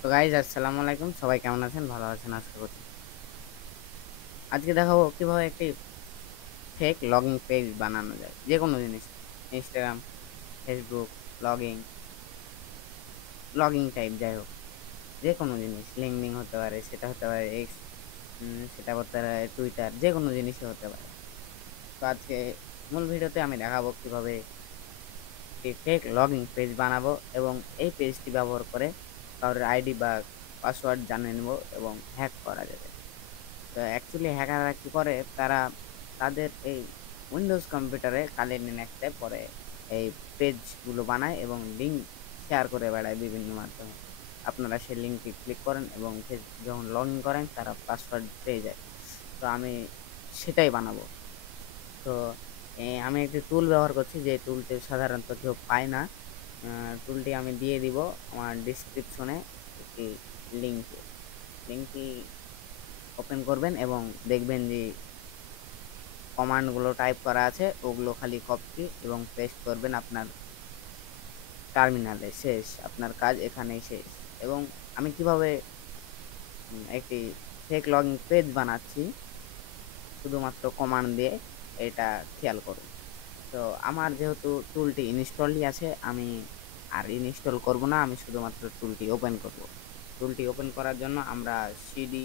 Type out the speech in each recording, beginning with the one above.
তো গাইজ আসসালামু আলাইকুম, সবাই কেমন আছেন? ভালো আছেন আশা করছি। আজকে দেখাবো কিভাবে একটি ফেক লগইন পেজ বানানো যায় যে কোনো জিনিস, Instagram, Facebook, login login type যাই হোক, যে কোনো জিনিস লিঙ্কডিন হতে পারে, সেটা হতে পারে এক্স, সেটা হতে পারে টুইটার, যে কোনো জিনিসই হতে পারে। তো আজকে মূল ভিডিওতে আমি দেখাবো কিভাবে একটি ফেক লগইন পেজ বানাবো এবং এই পেজটি ব্যবহার করে কারোর আইডি বা পাসওয়ার্ড জানিয়ে নেব এবং হ্যাক করা যাবে। তো অ্যাকচুয়ালি হ্যাকাররা কি করে, তারা তাদের এই উইন্ডোজ কম্পিউটারে কালিনিনাক্সে পরে এই পেজগুলো বানায় এবং লিঙ্ক শেয়ার করে বেড়ায় বিভিন্ন মাধ্যমে। আপনারা সেই লিঙ্কটি ক্লিক করেন এবং যখন লগ ইন করেন তারা পাসওয়ার্ড পেয়ে যায়। তো আমি সেটাই বানাবো। তো আমি একটি টুল ব্যবহার করছি, যে টুলটি সাধারণত কেউ পায় না। টুলটি আমি দিয়ে দিব আমার ডিসক্রিপশনে একটি লিঙ্কে। লিঙ্কটি ওপেন করবেন এবং দেখবেন যে কমান্ডগুলো টাইপ করা আছে, ওগুলো খালি কপি এবং পেস্ট করবেন আপনার টার্মিনালে। শেষ, আপনার কাজ এখানেই শেষ। এবং আমি কিভাবে একটি ফেক লগইন পেজ বানাচ্ছি শুধুমাত্র কমান্ড দিয়ে, এটা খেয়াল করুন। তো আমার যেহেতু টুলটি ইনস্টলই আছে, আমি আর ইনস্টল করব না, আমি শুধুমাত্র টুলটি ওপেন করব। টুলটি ওপেন করার জন্য আমরা সিডি,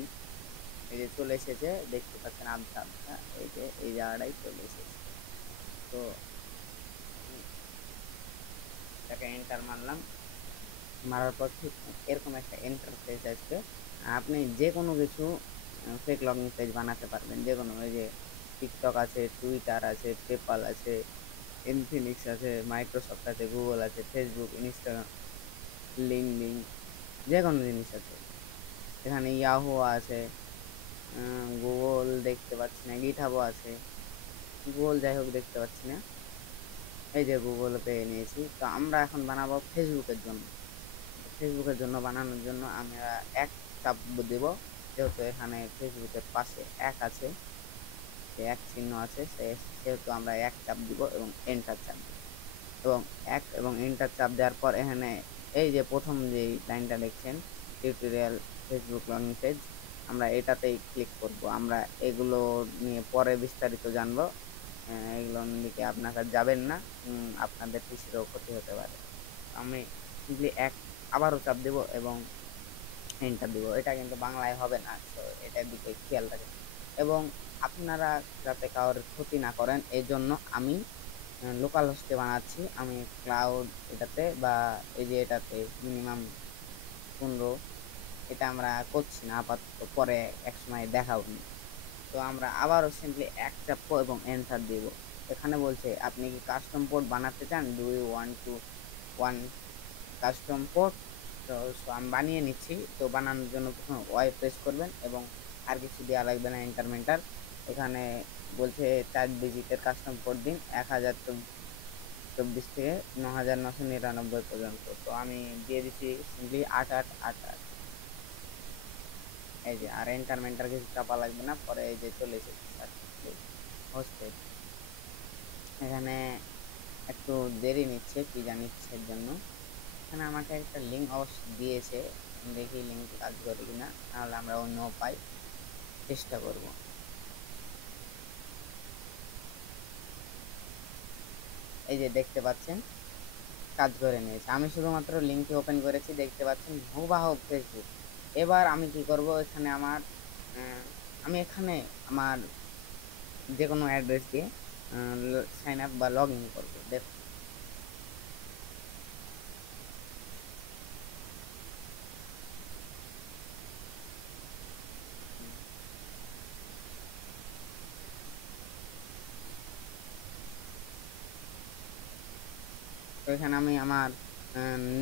এই যে চলে এসেছে, দেখতে পাচ্ছেন আবছা আবছা, এই যে এই জায়গাটাই চলে এসেছে। তো আমি এটাকে এন্টার মারলাম, মারার পর ঠিক এরকম একটা ইন্টারফেস আসবে। আপনি যে কোনো কিছু ফেক লগইন পেজ বানাতে পারবেন, যে কোনো, ওই যে টিকটক আছে, টুইটার আছে, পেপাল আছে, ইনফিনিক্স আছে, মাইক্রোসফট আছে, গুগল আছে, ফেসবুক, ইনস্টাগ্রাম, লিঙ্কডিন, যে কোনো জিনিস আছে এখানে। ইয়াহু আছে, গুগল দেখতে পাচ্ছি না, গিটহাবও আছে, গুগল যাই হোক দেখতে পাচ্ছি না। এই যে গুগল পেয়ে নিয়েছি। তো আমরা এখন বানাবো ফেসবুকের জন্য। ফেসবুকের জন্য বানানোর জন্য আমরা এক চাপ দেব, যেহেতু এখানে ফেসবুকের পাশে এক আছে, এক চিহ্ন আছে, সেহেতু আমরা এক চাপ দিব এবং এন্টার চাপ দিব। এবং এক এবং এন্টার চাপ দেওয়ার পর এখানে এই যে প্রথম যে লাইনটা দেখছেন, টিউটোরিয়াল ফেসবুক লগইন পেজ, আমরা এটাতেই ক্লিক করব। আমরা এগুলো নিয়ে পরে বিস্তারিত জানবো। এগুলোর দিকে আপনারা যাবেন না, আপনাদের পিসিরও ক্ষতি হতে পারে। আমি সিম্পলি এক আবারও চাপ দেব এবং এন্টার দিব। এটা কিন্তু বাংলায় হবে না, তো এটার দিকে খেয়াল রাখেন। এবং আপনারা যাতে কারোর ক্ষতি না করেন, এই জন্য আমি লোকাল হোস্টে বানাচ্ছি। আমি ক্লাউড এটাতে বা এই যে এটাতে মিনিমাম 15, এটা আমরা করছি না আপাতত, পরে এক সময় দেখাবো। তো আমরা আবারও সিম্পলি এক চাপবো এবং এন্টার দিব। এখানে বলছে আপনি কি কাস্টম পোর্ট বানাতে চান, do you want to one custom port. তো আমি বানিয়ে নিচ্ছি। তো বানানোর জন্য প্রথমে ওয়াই প্রেস করবেন এবং আর কিছু দেওয়া লাগবে না, এন্টার মেন্টার। এখানে বলছে 4 ডিজিটের কাস্টম পোর্ট দিন, 1024 থেকে 9999 পর্যন্ত। তো আমি দিয়ে দিচ্ছি সিম্পলি 8888। এই যে আর এন্টার মেন্টার কিছু চাপা লাগবে না, পরে এই যে চলে এসেছে সাকসেসফুল হোস্টেড। এখানে একটু দেরি নিচ্ছে, কি জানি কিসের জন্য। এখানে আমাকে একটা লিঙ্ক অবশ্য দিয়েছে, দেখি লিঙ্কটি কাজ করে কিনা, নাহলে আমরা অন্য উপায় চেষ্টা করব। এই যে দেখতে পাচ্ছেন কাজ করে নিয়েছে। আমি শুধুমাত্র লিঙ্কটি ওপেন করেছি, দেখতে পাচ্ছেন হুবাহু ফেসবুক। এবার আমি কি করব, এখানে আমার আমি এখানে আমার যে কোনো অ্যাড্রেস দিয়ে সাইন আপ বা লগ ইন করবো। দেখুন, তো এখানে আমি আমার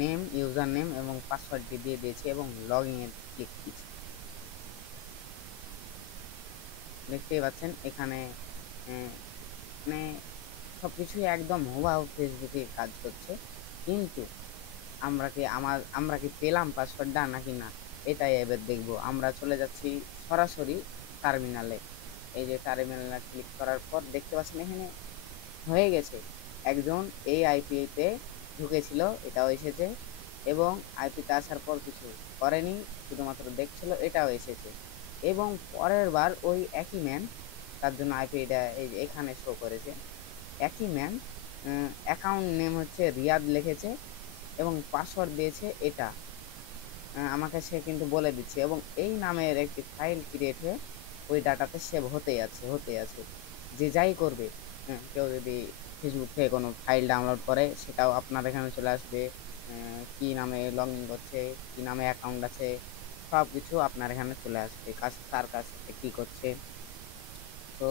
নেম, ইউজার নেম এবং পাসওয়ার্ডটি দিয়ে দিয়েছি এবং লগ ইন এর ক্লিক দিয়েছি। দেখতেই পাচ্ছেন এখানে মানে সবকিছুই একদম হুবহু ফেসবুকে কাজ করছে। কিন্তু আমরা কি পেলাম পাসওয়ার্ডটা নাকি না, এটাই এবার দেখব। আমরা চলে যাচ্ছি সরাসরি টার্মিনালে। এই যে টার্মিনালে ক্লিক করার পর দেখতে পাচ্ছেন এখানে হয়ে গেছে। একজন এই আইপি তে ঢুকেছিল, এটাও এসেছে। এবং আইপিতে আসার পর কিছু করেনি, শুধুমাত্র দেখছিল, এটাও এসেছে। এবং পরের বার ওই একই ম্যান, তার জন্য আইপিটা এই যে এখানে শো করেছে, একই ম্যান অ্যাকাউন্ট নেম হচ্ছে রিয়াদ লিখেছে এবং পাসওয়ার্ড দিয়েছে এটা। আমাকে সে কিন্তু বলে দিচ্ছে এবং এই নামের একটি ফাইল ক্রিয়েট হয়ে ওই ডাটাতে সেভ হতেই আছে। যে যাই করবে, কেউ যদি ফেসবুক থেকে কোনো ফাইল ডাউনলোড করে সেটাও আপনার এখানে চলে আসবে, কি নামে লগ ইন করছে, কি নামে অ্যাকাউন্ট আছে, সব কিছু আপনার এখানে চলে আসবে, কার কাছ থেকে কি করছে। তো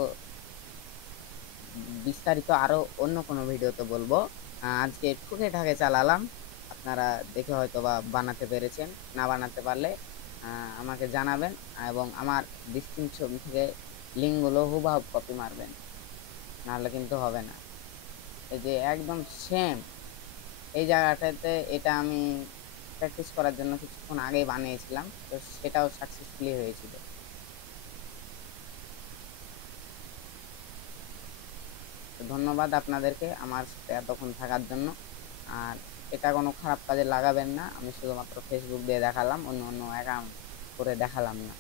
বিস্তারিত আরো অন্য কোনো ভিডিওতে বলবো। আজকে ঠুকে ঠাকে চালালাম, আপনারা দেখে হয়তো বা বানাতে পেরেছেন, না বানাতে পারলে আমাকে জানাবেন এবং আমার ডিসক্রিপশন থেকে লিঙ্কগুলো হুবহু কপি মারবেন, নাহলে কিন্তু হবে না। এই যে একদম সেম এই জায়গাটাতে, এটা আমি প্র্যাকটিস করার জন্য কিছুক্ষণ আগেই বানিয়েছিলাম, তো সেটাও সাকসেসফুলি হয়েছিল। তো ধন্যবাদ আপনাদেরকে আমার সাথে এতক্ষণ থাকার জন্য। আর এটা কোনো খারাপ কাজে লাগাবেন না, আমি শুধুমাত্র ফেসবুক দিয়ে দেখালাম, অন্য অন্য অ্যাকাউন্ট করে দেখালাম না।